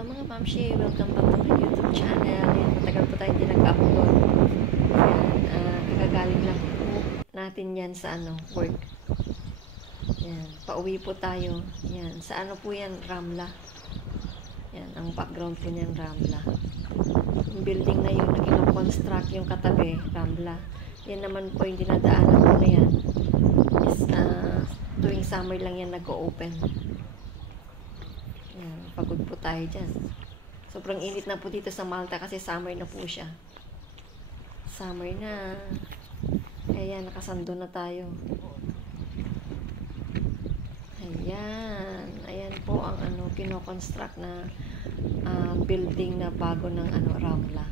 Mga mamshi, welcome back to my YouTube channel. Ayan, matagal po tayo hindi nag-upload. Kakagaling lang po natin yan sa work. Ayan, pauwi po tayo. Ayan, sa po yan, Ramla. Ayan, ang background po niyan, Ramla. Yung building na yun, na kinoconstruct yung katabi, Ramla. Yan naman po yung dinadaanan po na yan. Is, tuwing summer lang yan nag-o-open. Yan, pagod po tayo dyan. Sobrang init na po dito sa Malta kasi summer na po siya. Summer na. Ayan, nakasando na tayo. Ayan. Ayan po ang kinoconstruct na building na bago ng Ramla.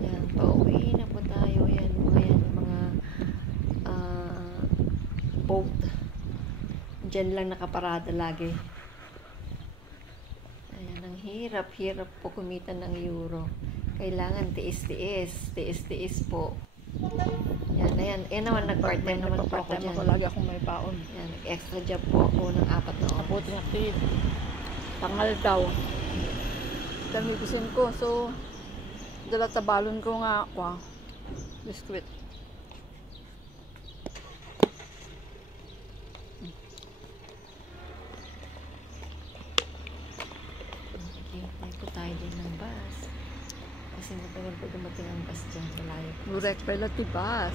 Ayan, pauwi na po tayo. Ayan, mga boat. Diyan lang nakaparada lagi. Hirap po kumita ng euro. Kailangan tiis po. Yan naman nag-part-time naman po ako dyan. Lagi akong may baon. Yan, extra job po ako ng 4 na oras. Abuti nga tip. Tangal daw. Damibusin ko. So, dala sa balon ko nga ako. Biskuit. Tayo din ng bus kasi matagal po dumating ang bus dyan malayo po. Murek pala ti bus.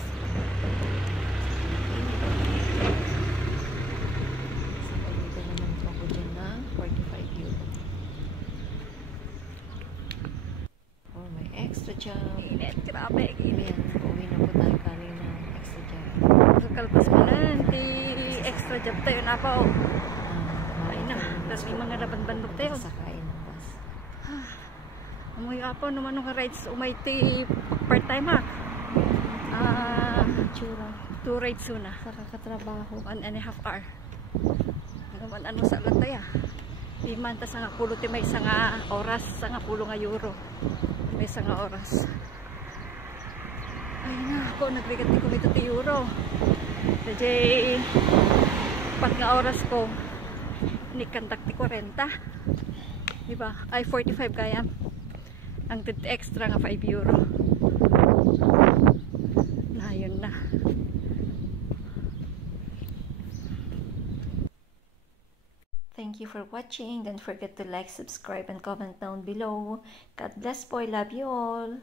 Kasi pagkita naman po ako dyan ng 45 euro. Oh, may extra job. Init, grabe. Ayan, pauwi na po tayo kanina ng extra job. Sa kalpas ko lang, ti extra job tayo na pa. Ay na, tapos may mga laban-bandok tayo. Sakain ng bus. Amoy ako naman nung rides umayti part-time ha. Tsura. 2 rides na. Sa kakatrabaho. 1.5 hour. Naman sa latay Di man ta sa nga pulo ti may isang oras sa nga pulo nga euro. May isang oras. Ay na ako nagbigat ti kumita ti euro. Jadi 4 nga oras ko ni kantak ti 40. Diba? Ay 45 kaya. Ang extra nga 5 euro. Na yun na. Thank you for watching. Don't forget to like, subscribe, and comment down below. God bless po. I love you all.